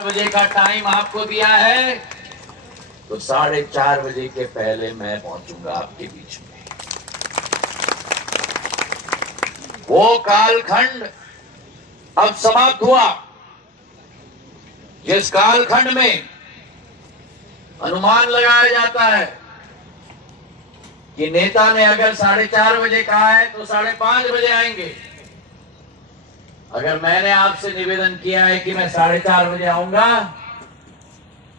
बजे का टाइम आपको दिया है तो 4:30 बजे के पहले मैं पहुंचूंगा आपके बीच में। वो कालखंड अब समाप्त हुआ जिस कालखंड में अनुमान लगाया जाता है कि नेता ने अगर 4:30 बजे कहा है तो 5:30 बजे आएंगे। अगर मैंने आपसे निवेदन किया है कि मैं 4:30 बजे आऊंगा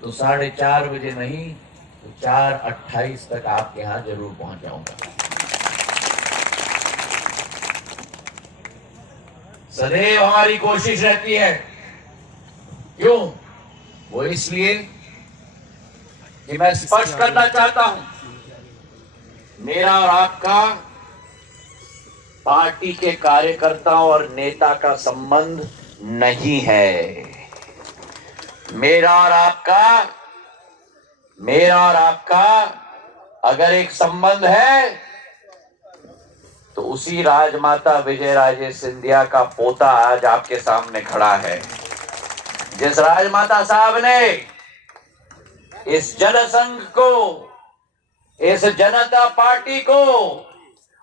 तो 4:30 बजे नहीं तो 4:28 तक आपके यहां जरूर पहुंच जाऊंगा। सदैव हमारी कोशिश रहती है। क्यों? वो इसलिए कि मैं स्पष्ट करना चाहता हूं, मेरा और आपका पार्टी के कार्यकर्ताओं और नेता का संबंध नहीं है। मेरा और आपका अगर एक संबंध है तो उसी राजमाता विजयराजे सिंधिया का पोता आज आपके सामने खड़ा है, जिस राजमाता साहब ने इस जनसंघ को, इस जनता पार्टी को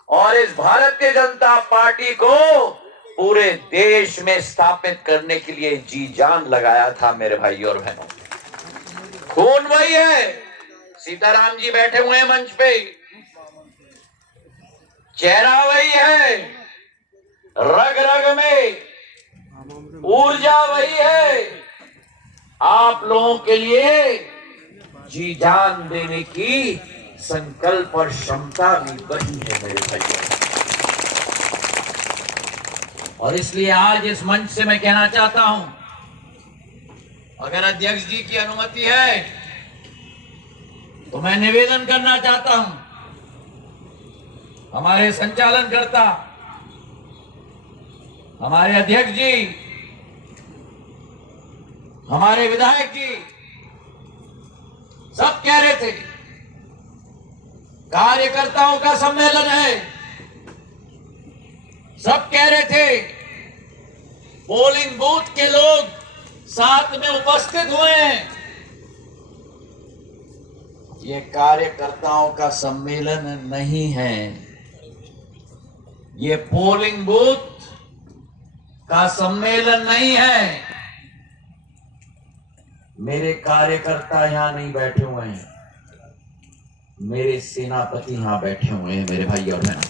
और इस भारतीय जनता पार्टी को पूरे देश में स्थापित करने के लिए जी जान लगाया था। मेरे भाई और बहनों, खून वही है। सीताराम जी बैठे हुए हैं मंच पे, चेहरा वही है, रग रग में ऊर्जा वही है। आप लोगों के लिए जी जान देने की संकल्प और क्षमता भी वही है मेरे भाइयों। और इसलिए आज इस मंच से मैं कहना चाहता हूं, अगर अध्यक्ष जी की अनुमति है तो मैं निवेदन करना चाहता हूं, हमारे संचालनकर्ता, हमारे अध्यक्ष जी, हमारे विधायक जी सब कह रहे थे कार्यकर्ताओं का सम्मेलन है, सब कह रहे थे, पोलिंग बूथ के लोग साथ में उपस्थित हुए हैं। ये कार्यकर्ताओं का सम्मेलन नहीं है, ये पोलिंग बूथ का सम्मेलन नहीं है। मेरे कार्यकर्ता यहां नहीं बैठे हुए हैं, मेरे सेनापति यहां बैठे हुए हैं मेरे भाई और बहन।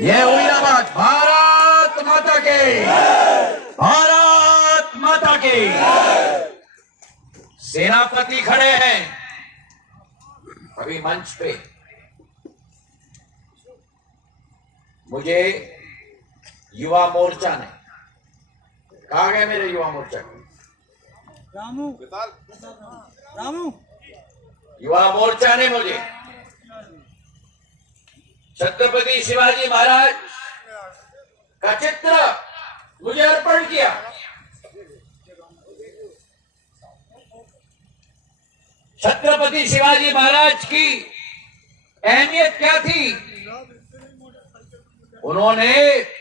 ये हुई ना बात, भारत माता के, भारत माता के। सेनापति खड़े हैं अभी मंच पे। मुझे युवा मोर्चा ने, कहा गए मेरे युवा मोर्चा के रामू, युवा मोर्चा ने मुझे छत्रपति शिवाजी महाराज का चित्र मुझे अर्पण किया। छत्रपति शिवाजी महाराज की अहमियत क्या थी? उन्होंने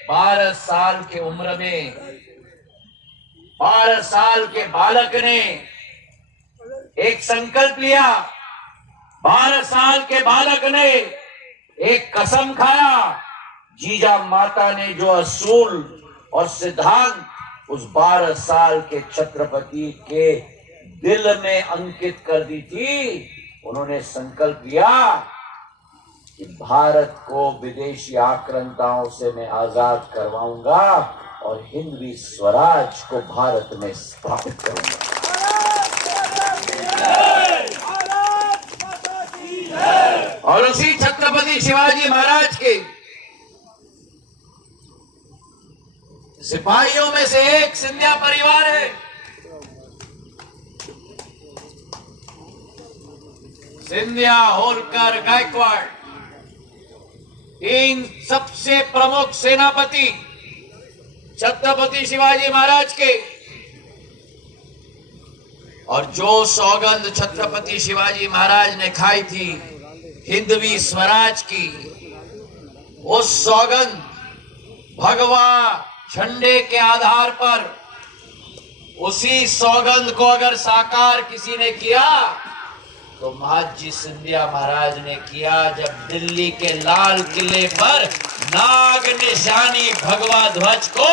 12 साल की उम्र में, 12 साल के बालक ने एक संकल्प लिया, 12 साल के बालक ने एक कसम खाया। जीजा माता ने जो असूल और सिद्धांत उस 12 साल के छत्रपति के दिल में अंकित कर दी थी। उन्होंने संकल्प लिया कि भारत को विदेशी आक्रांताओं से मैं आजाद करवाऊंगा और हिंदवी स्वराज को भारत में स्थापित करूंगा। और उसी छत्रपति शिवाजी महाराज के सिपाहियों में से एक सिंधिया परिवार है। सिंधिया, होलकर, गायकवाड़, तीन सबसे प्रमुख सेनापति छत्रपति शिवाजी महाराज के। और जो सौगंध छत्रपति शिवाजी महाराज ने खाई थी हिंदवी स्वराज की, उस सौगंध भगवा झंडे के आधार पर उसी सौगंध को अगर साकार किसी ने किया तो महाजी सिंधिया महाराज ने किया, जब दिल्ली के लाल किले पर नाग निशानी भगवा ध्वज को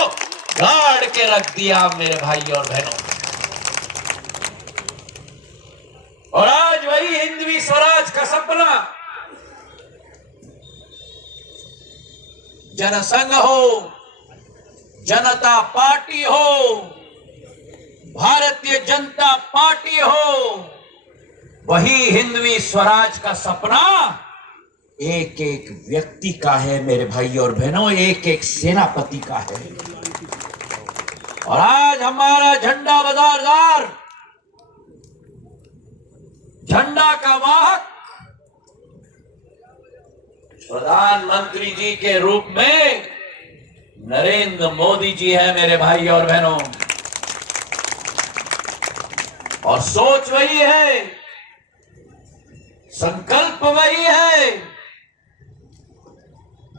गाड़ के रख दिया मेरे भाई और बहनों। और आज वही हिंदवी स्वराज का सपना जनसंघ हो, जनता पार्टी हो, भारतीय जनता पार्टी हो, वही हिंदवी स्वराज का सपना एक एक व्यक्ति का है मेरे भाई और बहनों, एक एक सेनापति का है। और आज हमारा झंडा बदारदार, झंडा का वाहक प्रधानमंत्री जी के रूप में नरेंद्र मोदी जी है मेरे भाई और बहनों। और सोच वही है, संकल्प वही है,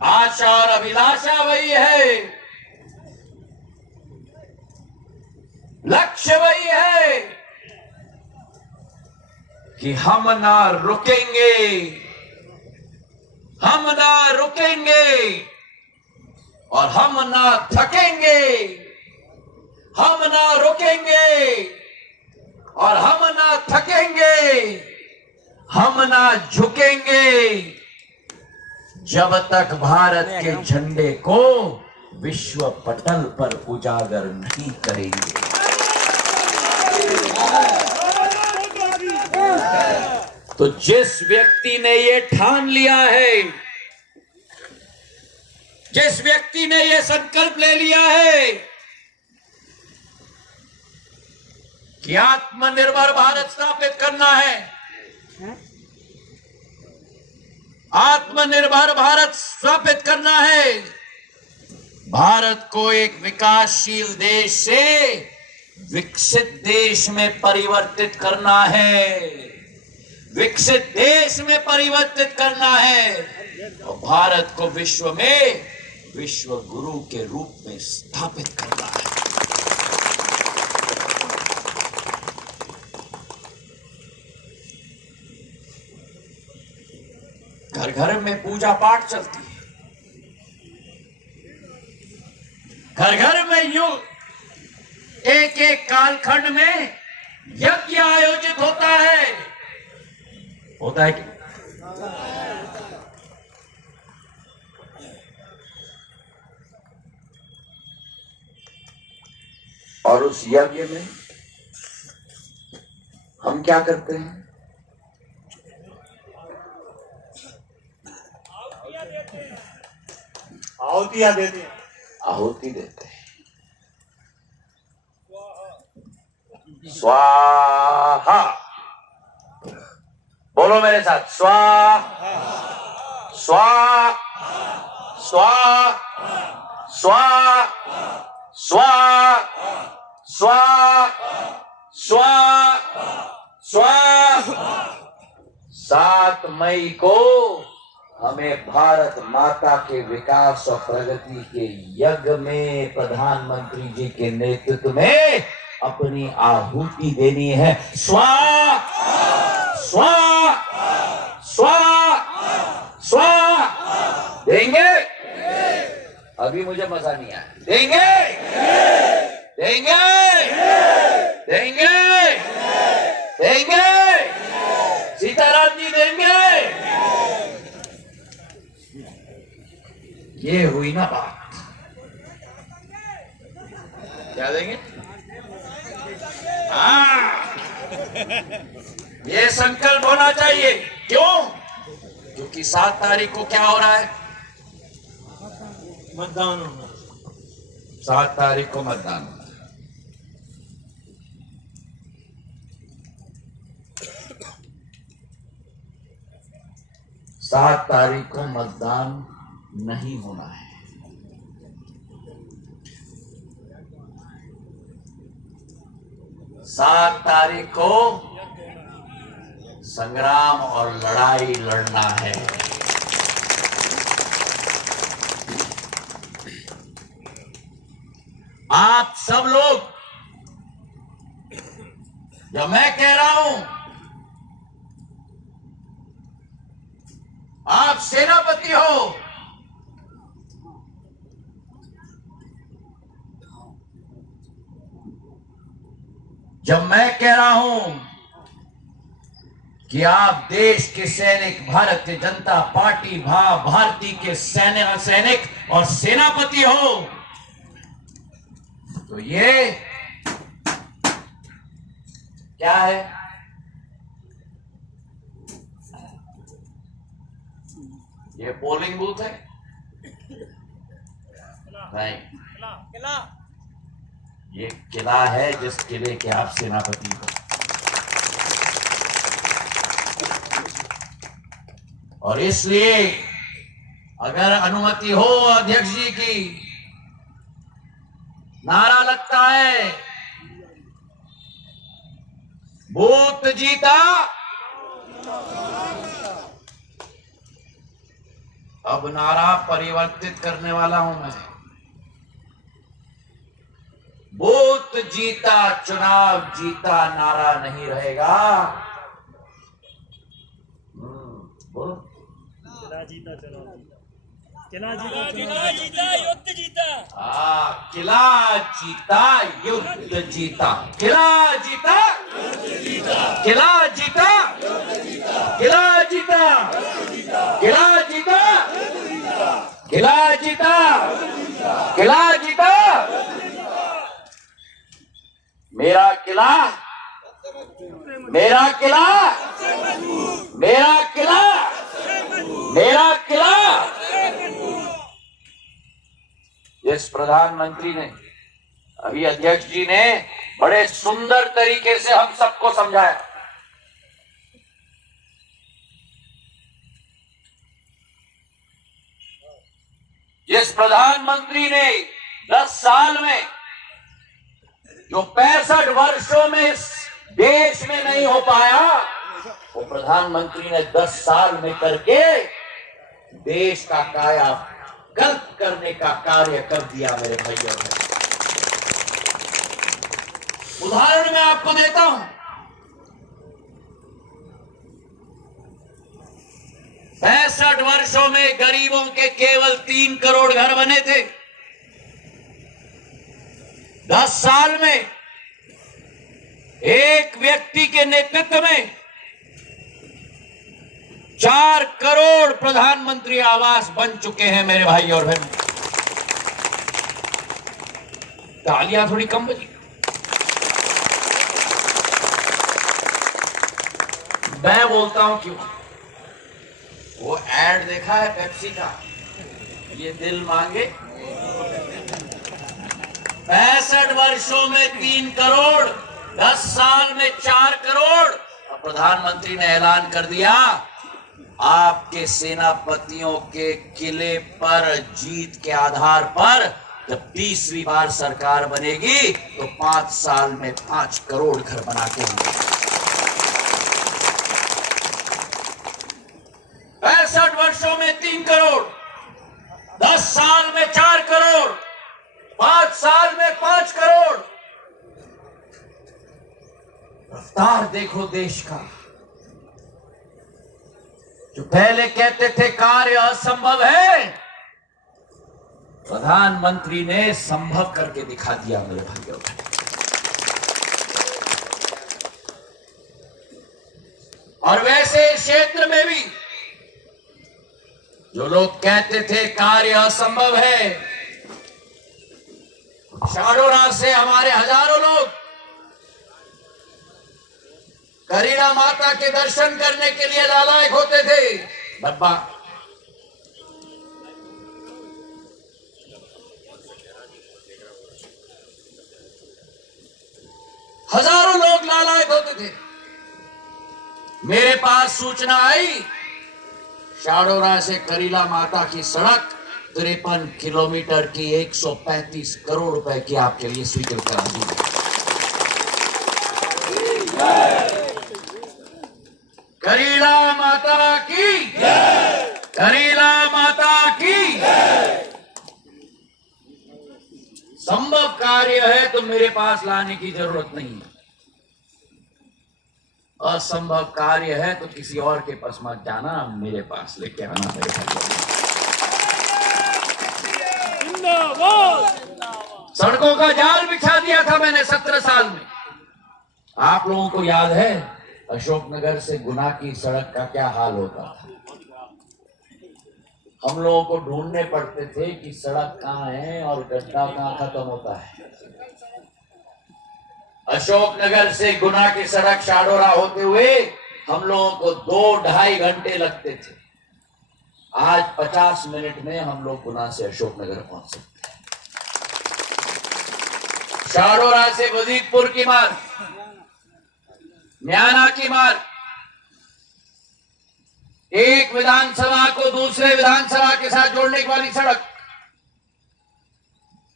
आशा और अभिलाषा वही है, लक्ष्य वही है कि हम ना रुकेंगे, हम ना रुकेंगे और हम ना थकेंगे, हम ना रुकेंगे और हम ना थकेंगे, हम ना झुकेंगे जब तक भारत के झंडे को विश्व पटल पर उजागर नहीं करेंगे। तो जिस व्यक्ति ने ये ठान लिया है, जिस व्यक्ति ने ये संकल्प ले लिया है कि आत्मनिर्भर भारत स्थापित करना है, आत्मनिर्भर भारत स्थापित करना है, भारत को एक विकासशील देश से विकसित देश में परिवर्तित करना है, विकसित देश में परिवर्तित करना है, और भारत को विश्व में विश्व गुरु के रूप में स्थापित करना है। घर घर में पूजा पाठ चलती है, घर घर में यूं एक एक कालखंड में यज्ञ आयोजित होता है कि और उस यज्ञ में हम क्या करते हैं? आहुतियां देते हैं, आहुति देते हैं। स्वाहा, बोलो मेरे साथ, स्वाहा स्वाहा स्वाहा स्वाहा स्वाहा स्वाहा स्वाहा स्वाहा। 7 मई को हमें भारत माता के विकास और प्रगति के यज्ञ में प्रधानमंत्री जी के नेतृत्व में अपनी आहुति देनी है। स्वाहा स्वाहा स्वाहा स्वाहा। देंगे? अभी मुझे मजा नहीं आया। देंगे देंगे देंगे देंगे, सीताराम जी देंगे। ये हुई ना बात। क्या देंगे? ये संकल्प होना चाहिए। क्यों? क्योंकि 7 तारीख को क्या हो रहा है? मतदान होना। 7 तारीख को मतदान होना है। 7 तारीख को मतदान नहीं होना है। सात तारीख को संग्राम और लड़ाई लड़ना है। आप सब लोग, जब मैं कह रहा हूं आप सेनापति हो, जब मैं कह रहा हूं कि आप देश के सैनिक, भारतीय जनता पार्टी भारती के सैनिक और सेनापति हो, तो ये क्या है? ये पोलिंग बूथ है? नहीं, ये किला है जिस किले के आप सेनापति हो। और इसलिए अगर अनुमति हो अध्यक्ष जी की, नारा लगता है बूथ जीता, अब नारा परिवर्तित करने वाला हूं मैं। बूथ जीता चुनाव जीता नारा नहीं रहेगा। बोलो। किला जीता चुनाव जीता, किला जीता युद्ध जीता। किला जीता युद्ध जीता, किला जीता किला जीता किला जीता किला जीता किला जीता किला जीता। मेरा किला, मेरा किला, मेरा किला, मेरा किला। जिस प्रधानमंत्री ने, अभी अध्यक्ष जी ने बड़े सुंदर तरीके से हम सबको समझाया, जिस प्रधानमंत्री ने 10 साल में जो 65 वर्षों में इस देश में नहीं हो पाया, वो प्रधानमंत्री ने 10 साल में करके देश का काया गर्क करने का कार्य कर दिया मेरे भाइयों। उदाहरण मैं आपको देता हूं। 65 वर्षों में गरीबों के केवल 3 करोड़ घर बने थे। 10 साल में एक व्यक्ति के नेतृत्व में 4 करोड़ प्रधानमंत्री आवास बन चुके हैं मेरे भाई और बहन। तालियां थोड़ी कम बजी। मैं बोलता हूं क्यों? वो एड देखा है पेप्सी का, ये दिल मांगे। 65 वर्षों में 3 करोड़, 10 साल में 4 करोड़। और प्रधानमंत्री ने ऐलान कर दिया, आपके सेनापतियों के किले पर जीत के आधार पर जब 30वीं बार सरकार बनेगी तो 5 साल में 5 करोड़ घर बना के होंगे। 65 वर्षों में 3 करोड़, 10 साल में 4 करोड़, 5 साल में 5 करोड़। रफ्तार देखो देश का। जो पहले कहते थे कार्य असंभव है, प्रधानमंत्री ने संभव करके दिखा दिया मेरे भाइयों। और वैसे क्षेत्र में भी जो लोग कहते थे कार्य असंभव है, शाडोरा से हमारे हजारों लोग करीना माता के दर्शन करने के लिए लालायक होते थे। बब्बा हजारों लोग लालायक होते थे। मेरे पास सूचना आई, शाडोरा से करीला माता की सड़क 53 किलोमीटर की 135 करोड़ रुपए की आपके लिए स्वीकृत करा दी। करीला माता की, करीला माता की। संभव कार्य है तो मेरे पास लाने की जरूरत नहीं है, असंभव कार्य है तो किसी और के पास मत जाना, मेरे पास लेके आना मेरे भाई। सड़कों का जाल बिछा दिया था मैंने 17 साल में। आप लोगों को याद है अशोकनगर से गुना की सड़क का क्या हाल होता था? हम लोगों को ढूंढने पड़ते थे कि सड़क कहाँ है और गड्ढा कहाँ खत्म होता है। अशोकनगर से गुना की सड़क शाडोरा होते हुए हम लोगों को 2-2.5 घंटे लगते थे। आज 50 मिनट में हम लोग गुना से अशोकनगर पहुंच सकते हैं। शाडोरा से वजीदपुर की मार्ग, म्याना की मार्ग, एक विधानसभा को दूसरे विधानसभा के साथ जोड़ने वाली सड़क,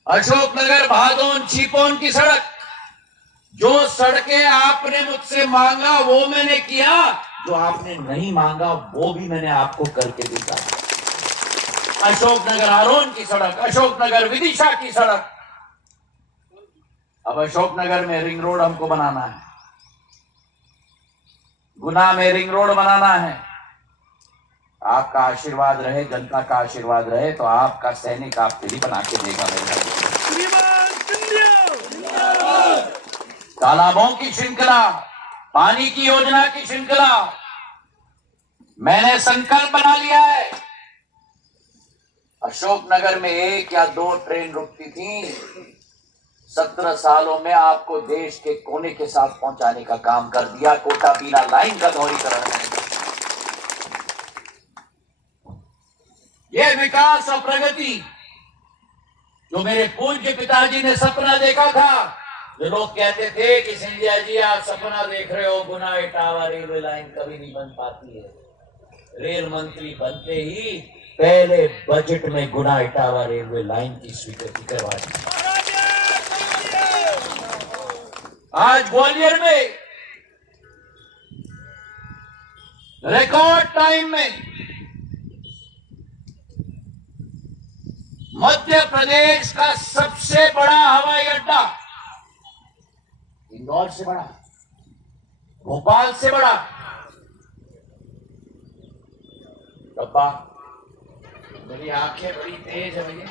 अशोकनगर भादोन छिपोन की सड़क, जो सड़कें आपने मुझसे मांगा वो मैंने किया, जो आपने नहीं मांगा वो भी मैंने आपको करके दिखाया। अशोकनगर आरोन की सड़क, अशोकनगर विदिशा की सड़क, अब अशोकनगर में रिंग रोड हमको बनाना है, गुना में रिंग रोड बनाना है। आपका आशीर्वाद रहे, जनता का आशीर्वाद रहे तो आपका सैनिक आपके लिए बना के देगा मेरे। तालाबों की श्रृंखला, पानी की योजना की श्रृंखला, मैंने संकल्प बना लिया है। अशोकनगर में 1 या 2 ट्रेन रुकती थी, 17 सालों में आपको देश के कोने के साथ पहुंचाने का काम कर दिया। कोटा बीना लाइन का दोहरीकरण है। यह विकास और प्रगति जो मेरे पूज्य पिताजी ने सपना देखा था, जो लोग कहते थे कि सिंधिया जी आप सपना देख रहे हो, गुना इटावा रेलवे लाइन कभी नहीं बन पाती है। रेल मंत्री बनते ही पहले बजट में गुना इटावा रेलवे लाइन की स्वीकृति करवा दी। आज ग्वालियर में रिकॉर्ड टाइम में मध्य प्रदेश का सबसे बड़ा हवाई अड्डा, इंदौर से बड़ा, भोपाल से बड़ा, डब्बा, मेरी आंखें बड़ी तेज है भैया,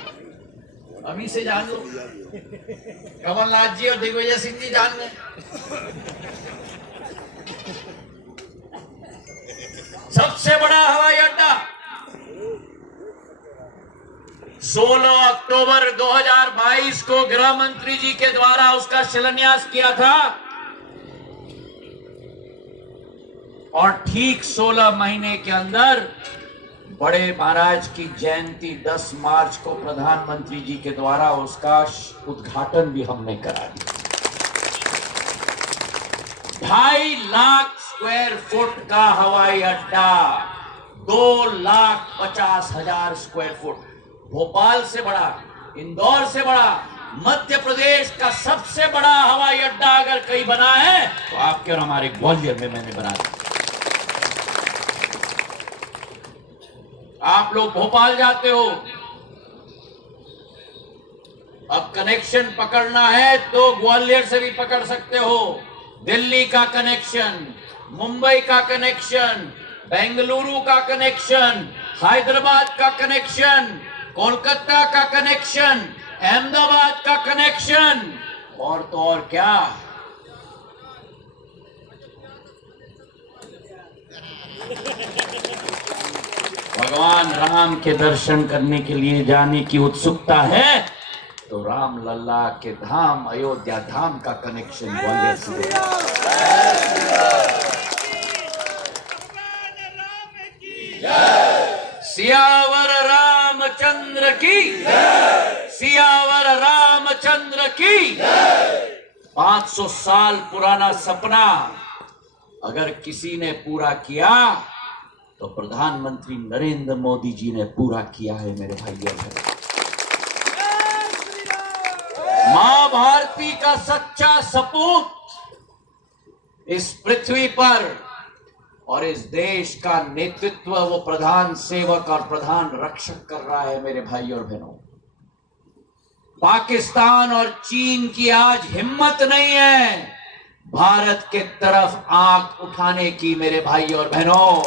अभी से जान लो। कमलनाथ जी और दिग्विजय सिंह जी जान लें। सबसे बड़ा हवाई अड्डा 16 अक्टूबर 2022 को गृह मंत्री जी के द्वारा उसका शिलान्यास किया था और ठीक 16 महीने के अंदर बड़े महाराज की जयंती 10 मार्च को प्रधानमंत्री जी के द्वारा उसका उद्घाटन भी हमने करा दिया। 2.5 लाख स्क्वायर फुट का हवाई अड्डा, 2,50,000 स्क्वायर फुट, भोपाल से बड़ा, इंदौर से बड़ा, मध्य प्रदेश का सबसे बड़ा हवाई अड्डा अगर कहीं बना है तो आपके और हमारे ग्वालियर में मैंने बना दिया। आप लोग भोपाल जाते हो, अब कनेक्शन पकड़ना है तो ग्वालियर से भी पकड़ सकते हो। दिल्ली का कनेक्शन, मुंबई का कनेक्शन, बेंगलुरु का कनेक्शन, हैदराबाद का कनेक्शन, कोलकाता का कनेक्शन, अहमदाबाद का कनेक्शन, और तो और क्या, भगवान राम के दर्शन करने के लिए जाने की उत्सुकता है तो राम लल्ला के धाम अयोध्या धाम का कनेक्शन ग्वालियर से। सियावर रामचंद्र की, सियावर रामचंद्र की। 500 साल पुराना सपना अगर किसी ने पूरा किया तो प्रधानमंत्री नरेंद्र मोदी जी ने पूरा किया है मेरे भाइयों। मां भारती का सच्चा सपूत इस पृथ्वी पर और इस देश का नेतृत्व वो प्रधान सेवक और प्रधान रक्षक कर रहा है मेरे भाइयों और बहनों। पाकिस्तान और चीन की आज हिम्मत नहीं है भारत के तरफ आंख उठाने की। मेरे भाई और बहनों,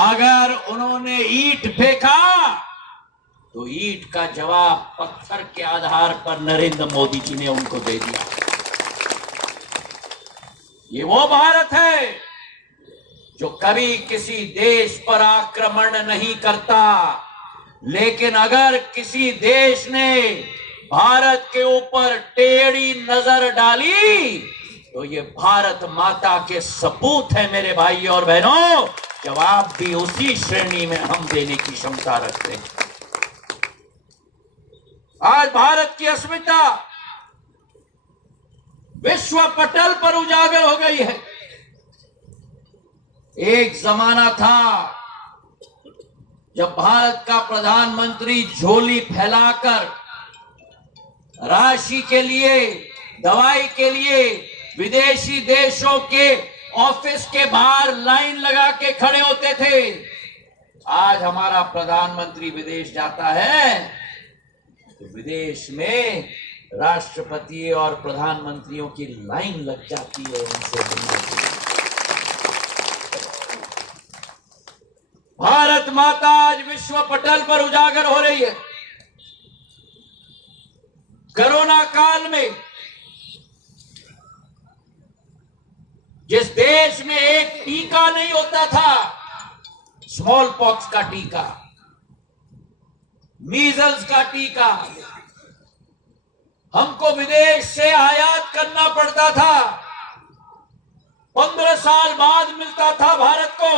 अगर उन्होंने ईंट फेंका तो ईंट का जवाब पत्थर के आधार पर नरेंद्र मोदी जी ने उनको दे दिया। ये वो भारत है जो कभी किसी देश पर आक्रमण नहीं करता, लेकिन अगर किसी देश ने भारत के ऊपर टेढ़ी नजर डाली तो ये भारत माता के सपूत है। मेरे भाई और बहनों, जवाब भी उसी श्रेणी में हम देने की क्षमता रखते हैं। आज भारत की अस्मिता विश्व पटल पर उजागर हो गई है। एक जमाना था जब भारत का प्रधानमंत्री झोली फैलाकर राशि के लिए, दवाई के लिए विदेशी देशों के ऑफिस के बाहर लाइन लगा के खड़े होते थे। आज हमारा प्रधानमंत्री विदेश जाता है तो विदेश में राष्ट्रपति और प्रधानमंत्रियों की लाइन लग जाती है उनसे मिलने के लिए। भारत माता आज विश्व पटल पर उजागर हो रही है। कोरोना काल में जिस देश में एक टीका नहीं होता था, स्मॉल पॉक्स का टीका, मीजल्स का टीका, हमको विदेश से आयात करना पड़ता था, 15 साल बाद मिलता था भारत को।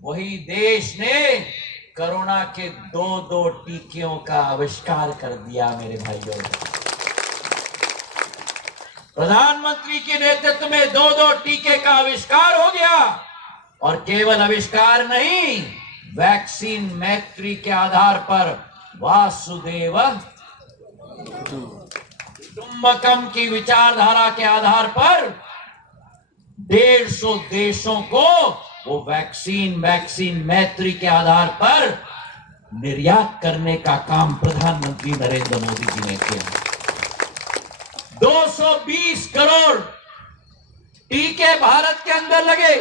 वही देश ने कोरोना के दो टीकों का आविष्कार कर दिया। मेरे भाइयों, प्रधानमंत्री के नेतृत्व में दो टीके का आविष्कार हो गया। और केवल आविष्कार नहीं, वैक्सीन मैत्री के आधार पर वासुदेव कुटुंबकम की विचारधारा के आधार पर 150 देशों को वो वैक्सीन मैत्री के आधार पर निर्यात करने का काम प्रधानमंत्री नरेंद्र मोदी जी ने किया। 220 करोड़ टीके भारत के अंदर लगे।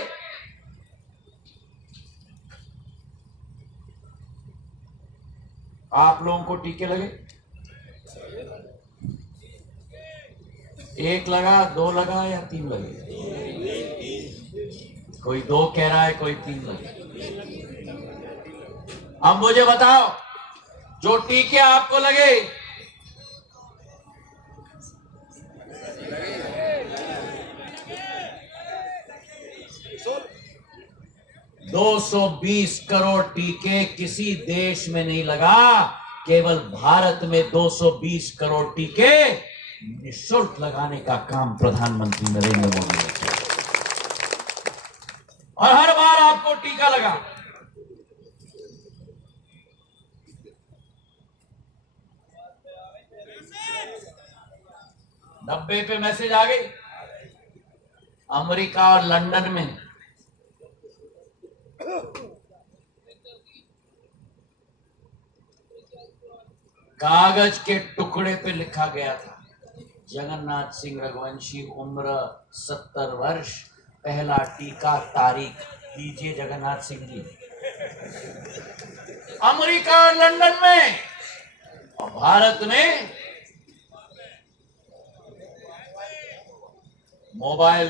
आप लोगों को टीके लगे? 1 लगा, 2 लगा या 3 लगे? कोई 2 कह रहा है, कोई 3 लगे। अब मुझे बताओ, जो टीके आपको लगे, $220 करोड़ टीके किसी देश में नहीं लगा, केवल भारत में 220 करोड़ टीके निःशुल्क लगाने का काम प्रधानमंत्री नरेंद्र मोदी ने किया। और हर बार आपको टीका लगा। डब्बे पे मैसेज आ गई। अमेरिका और लंदन में कागज के टुकड़े पे लिखा गया था, जगन्नाथ सिंह रघुवंशी, उम्र 70 वर्ष, पहला टीका, तारीख दीजिए जगन्नाथ सिंह जी। अमेरिका और लंदन में। और भारत में मोबाइल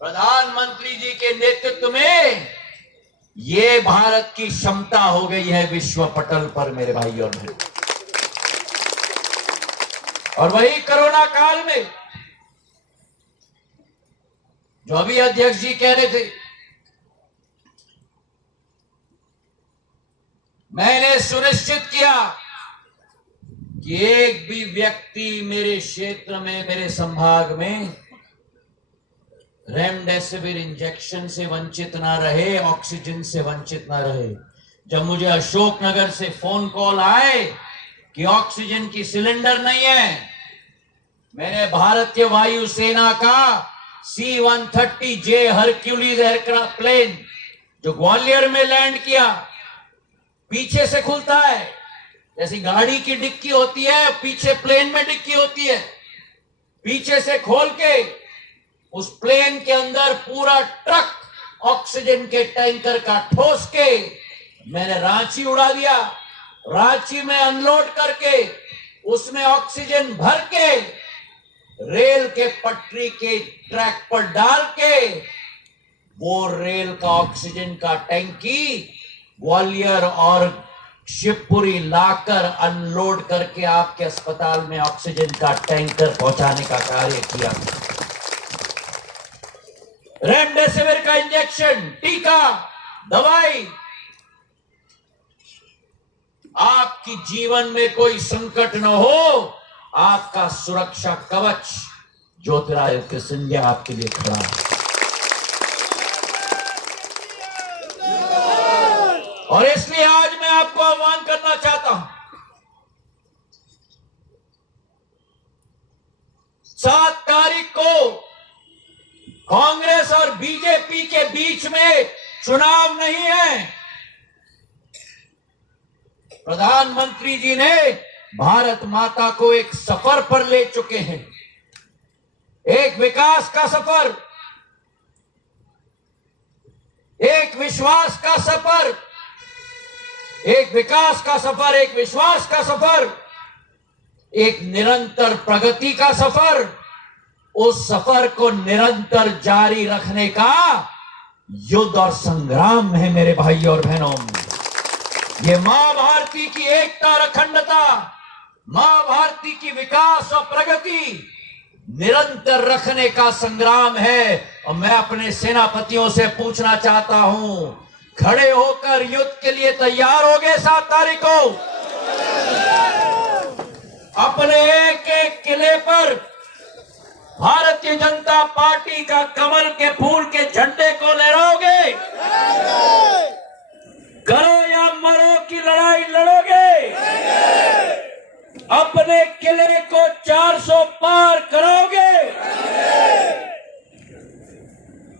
प्रधानमंत्री जी के नेतृत्व में ये भारत की क्षमता हो गई है विश्व पटल पर। मेरे भाई और बहन, और वही कोरोना काल में जो अभी अध्यक्ष जी कह रहे थे, मैंने सुनिश्चित किया कि एक भी व्यक्ति मेरे क्षेत्र में, मेरे संभाग में रेमडेसिविर इंजेक्शन से वंचित ना रहे, ऑक्सीजन से वंचित ना रहे। जब मुझे अशोकनगर से फोन कॉल आए कि ऑक्सीजन की सिलेंडर नहीं है, मैंने भारतीय वायुसेना का C-130J हरक्यूलिस एयरक्राफ्ट प्लेन जो ग्वालियर में लैंड किया, पीछे से खुलता है, जैसी गाड़ी की डिक्की होती है, पीछे प्लेन में डिक्की होती है, पीछे से खोल के उस प्लेन के अंदर पूरा ट्रक ऑक्सीजन के टैंकर का ठोस के मैंने रांची उड़ा दिया। रांची में अनलोड करके उसमें ऑक्सीजन भर के रेल के पटरी के ट्रैक पर डाल के वो रेल का ऑक्सीजन का टैंकी ग्वालियर और शिवपुरी लाकर अनलोड करके आपके अस्पताल में ऑक्सीजन का टैंकर पहुंचाने का कार्य किया। रेमडेसिविर का इंजेक्शन, टीका, दवाई, आपकी जीवन में कोई संकट न हो, आपका सुरक्षा कवच ज्योतिरादित्य सिंधिया आपके लिए खड़ा है। और इसलिए आज मैं आपको आह्वान करना चाहता हूं, 7 तारीख को कांग्रेस और बीजेपी के बीच में चुनाव नहीं है। प्रधानमंत्री जी ने भारत माता को एक सफर पर ले चुके हैं, एक विकास का सफर, एक विश्वास का सफर, एक विकास का सफर, एक विश्वास का सफर, एक निरंतर प्रगति का सफर। उस सफर को निरंतर जारी रखने का युद्ध और संग्राम है मेरे भाई और बहनों। ये मां भारती की एकता और अखंडता, मां भारती की विकास और प्रगति निरंतर रखने का संग्राम है। और मैं अपने सेनापतियों से पूछना चाहता हूं, खड़े होकर युद्ध के लिए तैयार हो गए 7 तारीख को? अपने एक एक किले पर भारतीय जनता पार्टी का कमल के फूल के झंडे को लहराओगे? करो या मरो की लड़ाई लड़ोगे? अपने किले को 400 पार करोगे?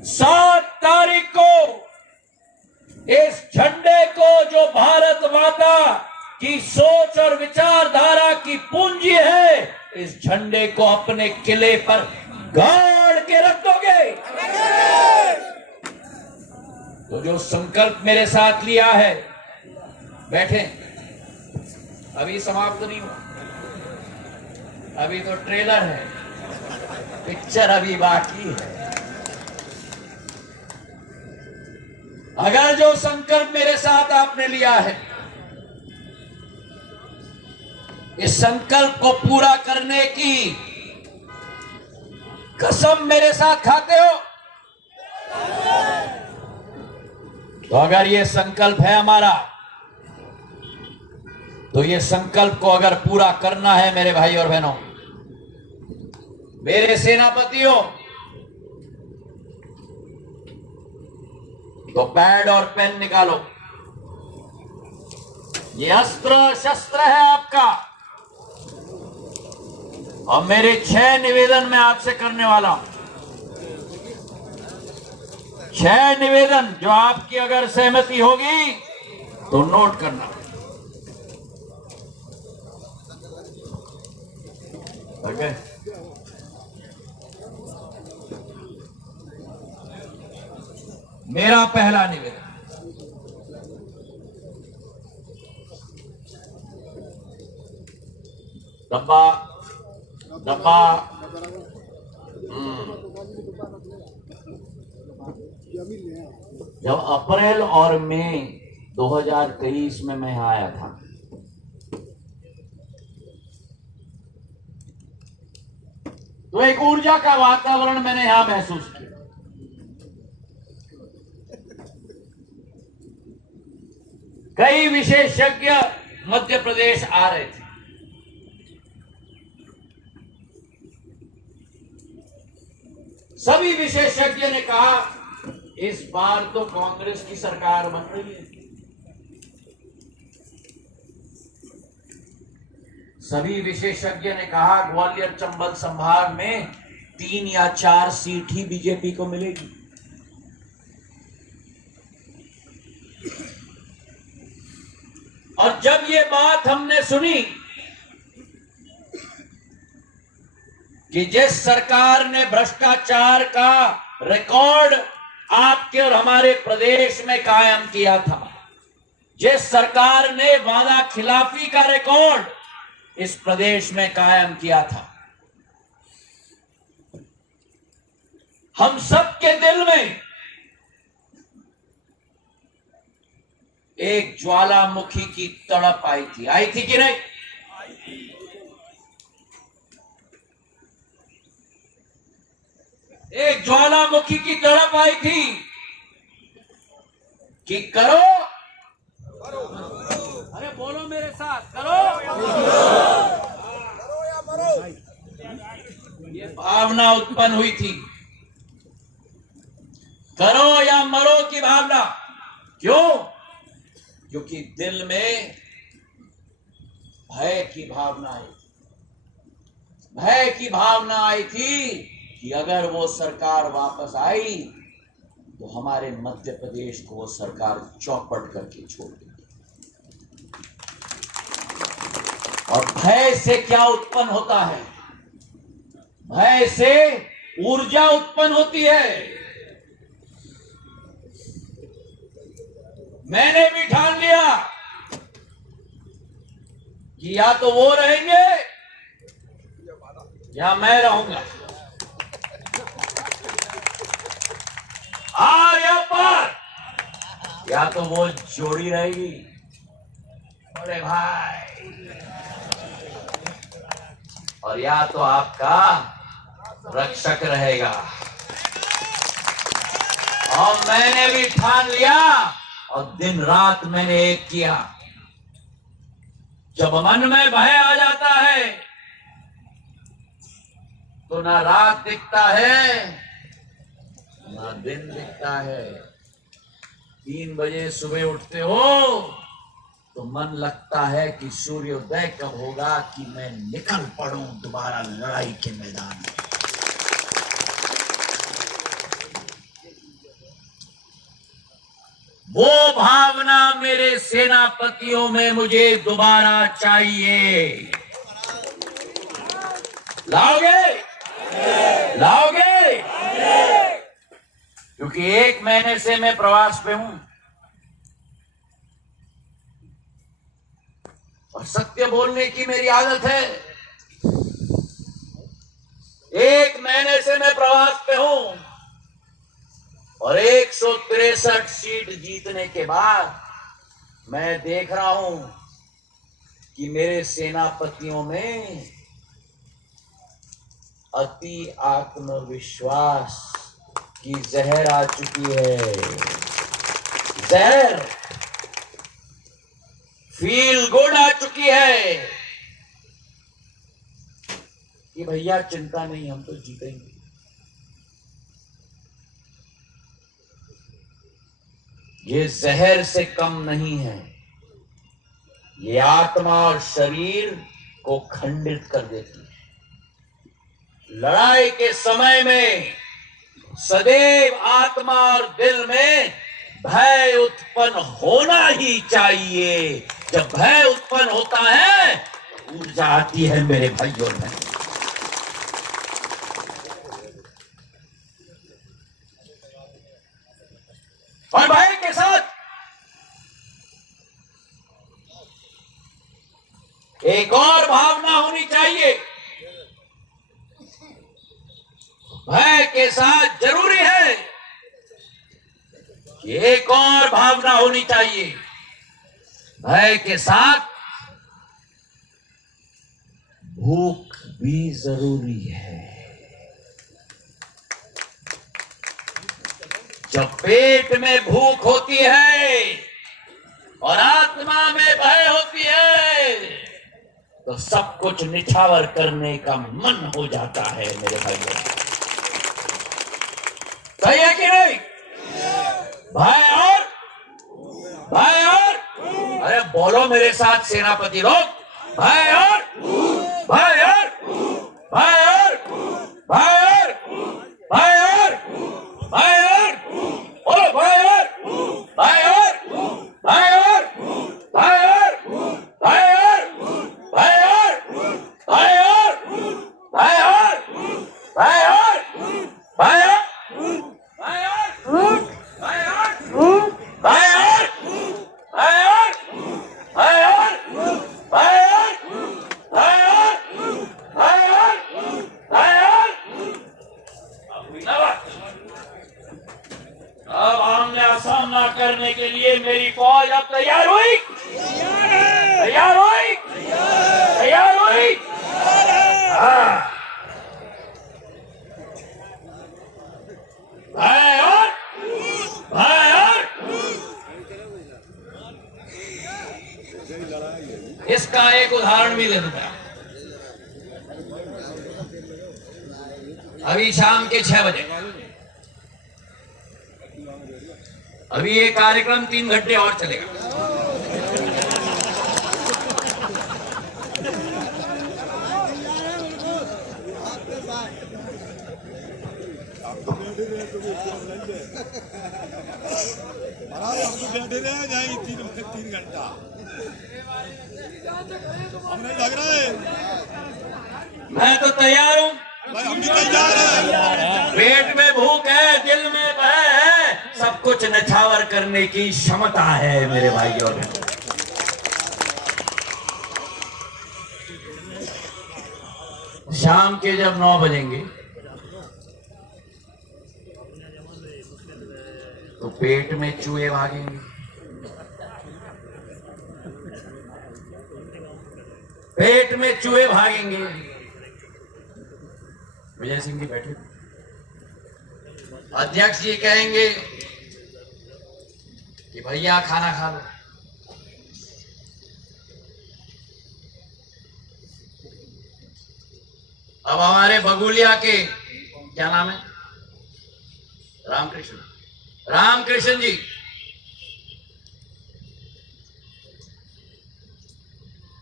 7 तारीख को इस झंडे को, जो भारत माता की सोच और विचारधारा की पूंजी है, इस झंडे को अपने किले पर गाड़ के रख दोगे? तो जो संकल्प मेरे साथ लिया है, बैठे, अभी समाप्त नहीं हुआ, अभी तो ट्रेलर है, पिक्चर अभी बाकी है। अगर जो संकल्प मेरे साथ आपने लिया है, इस संकल्प को पूरा करने की कसम मेरे साथ खाते हो, तो अगर ये संकल्प है हमारा, तो ये संकल्प को अगर पूरा करना है मेरे भाई और बहनों, मेरे सेनापतियों, तो पैड और पेन निकालो। ये अस्त्र शस्त्र है आपका। और मेरे 6 निवेदन मैं आपसे करने वाला हूं। 6 निवेदन जो आपकी अगर सहमति होगी तो नोट करना। ओके? मेरा पहला निवेदन, डब्बा जब अप्रैल और मई 2023 में मैं यहां आया था, तो एक ऊर्जा का वातावरण मैंने यहां महसूस किया। कई विशेषज्ञ मध्य प्रदेश आ रहे थे। सभी विशेषज्ञ ने कहा इस बार तो कांग्रेस की सरकार बन रही है। सभी विशेषज्ञ ने कहा ग्वालियर चंबल संभाग में 3 या 4 सीट ही बीजेपी को मिलेगी। और जब ये बात हमने सुनी कि जिस सरकार ने भ्रष्टाचार का रिकॉर्ड आपके और हमारे प्रदेश में कायम किया था, जिस सरकार ने वादा खिलाफी का रिकॉर्ड इस प्रदेश में कायम किया था, हम सबके दिल में एक ज्वालामुखी की तड़प आई थी कि नहीं? एक ज्वालामुखी की तड़प आई थी कि करो, अरे बोलो मेरे साथ, करो या मरो। ये भावना उत्पन्न हुई थी, करो या मरो की भावना। क्यों? क्योंकि दिल में भय की भावना आई थी। भय की भावना आई थी कि अगर वो सरकार वापस आई तो हमारे मध्य प्रदेश को वो सरकार चौपट करके छोड़ देगी। और भय से क्या उत्पन्न होता है? भय से ऊर्जा उत्पन्न होती है। मैंने भी ठान लिया कि या तो वो रहेंगे या मैं रहूंगा, आर या पार, या तो वो जोड़ी रहेगी बड़े भाई, और या तो आपका रक्षक रहेगा। और मैंने भी ठान लिया और दिन रात मैंने एक किया। जब मन में भय आ जाता है तो ना रात दिखता है ना दिन दिखता है। 3 बजे सुबह उठते हो तो मन लगता है कि सूर्योदय कब होगा कि मैं निकल पड़ूं दोबारा लड़ाई के मैदान में। वो भावना मेरे सेनापतियों में मुझे दोबारा चाहिए। लाओगे? लाओगे? क्योंकि 1 महीने से मैं प्रवास पे हूं और सत्य बोलने की मेरी आदत है। 1 महीने से मैं प्रवास पे हूं और 163 सीट जीतने के बाद मैं देख रहा हूं कि मेरे सेनापतियों में अति आत्मविश्वास की जहर आ चुकी है। जहर, फील गुड आ चुकी है कि भैया चिंता नहीं, हम तो जीतेंगे। ये जहर से कम नहीं है, ये आत्मा और शरीर को खंडित कर देती है। लड़ाई के समय में सदैव आत्मा और दिल में भय उत्पन्न होना ही चाहिए। जब भय उत्पन्न होता है ऊर्जा आती है मेरे भाइयों में। और भय के साथ एक और भावना होनी चाहिए। भय के साथ जरूरी है कि एक और भावना होनी चाहिए। भय के साथ भूख भी जरूरी है। जब पेट में भूख होती है और आत्मा में भय होती है तो सब कुछ निछावर करने का मन हो जाता है मेरे भाइयों। सही है कि नहीं? भय और अरे बोलो मेरे साथ सेनापति लोग, भय और करने के लिए मेरी फौज अब तैयार हुई, तैयार हुई, तैयार हुई। हाँ। भाई और इसका एक उदाहरण भी ले दूंगा। अभी शाम के 6 बजे, अभी ये कार्यक्रम 3 घंटे और चलेगा। तीन घंटा हमें लग रहा है। मैं तो तैयार हूँ, हम भी तैयार हैं। पेट में भूख है, दिल में भय है, सब कुछ नछावर करने की क्षमता है मेरे भाइयों। शाम के जब 9 बजेंगे तो पेट में चूहे भागेंगे, पेट में चूहे भागेंगे। विजय सिंह जी बैठे, अध्यक्ष जी कहेंगे कि भैया खाना खा लो। अब हमारे बगुलिया के क्या नाम है, रामकृष्ण, रामकृष्ण जी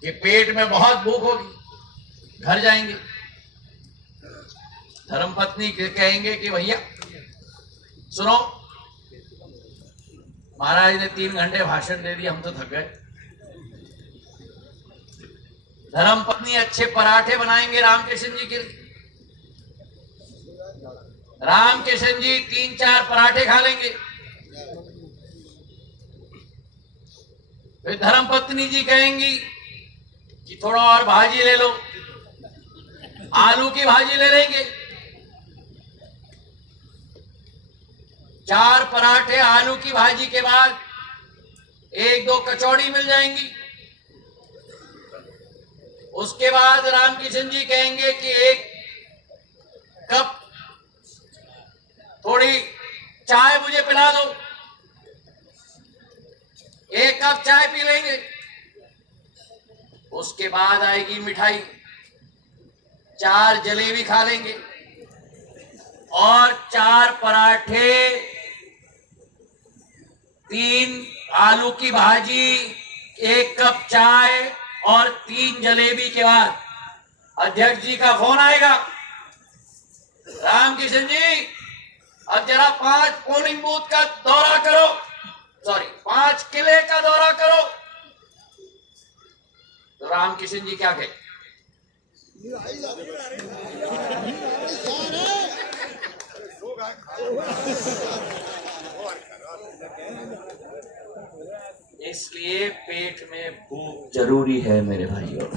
कि पेट में बहुत भूख होगी, घर जाएंगे। धर्मपत्नी कहेंगे कि भैया सुनो, महाराज ने 3 घंटे भाषण दे दिया, हम तो थक गए। धर्मपत्नी अच्छे पराठे बनाएंगे रामकृष्ण जी के लिए। रामकृष्ण जी 3-4 पराठे खा लेंगे। फिर धर्मपत्नी जी कहेंगी कि थोड़ा और भाजी ले लो, आलू की भाजी ले लेंगे। 4 पराठे आलू की भाजी के बाद 1-2 कचौड़ी मिल जाएंगी। उसके बाद रामकृष्ण जी कहेंगे कि 1 कप थोड़ी चाय मुझे पिला दो, 1 कप चाय पी लेंगे। उसके बाद आएगी मिठाई, 4 जलेबी खा लेंगे और 4 पराठे, 3 आलू की भाजी, 1 कप चाय और 3 जलेबी के बाद अध्यक्ष जी का फोन आएगा, रामकृष्ण जी अब जरा 5 पोलिंग बूथ का दौरा करो, 5 किले का दौरा करो। तो रामकृष्ण जी क्या कहे, इसलिए पेट में भूख जरूरी है मेरे भाइयों।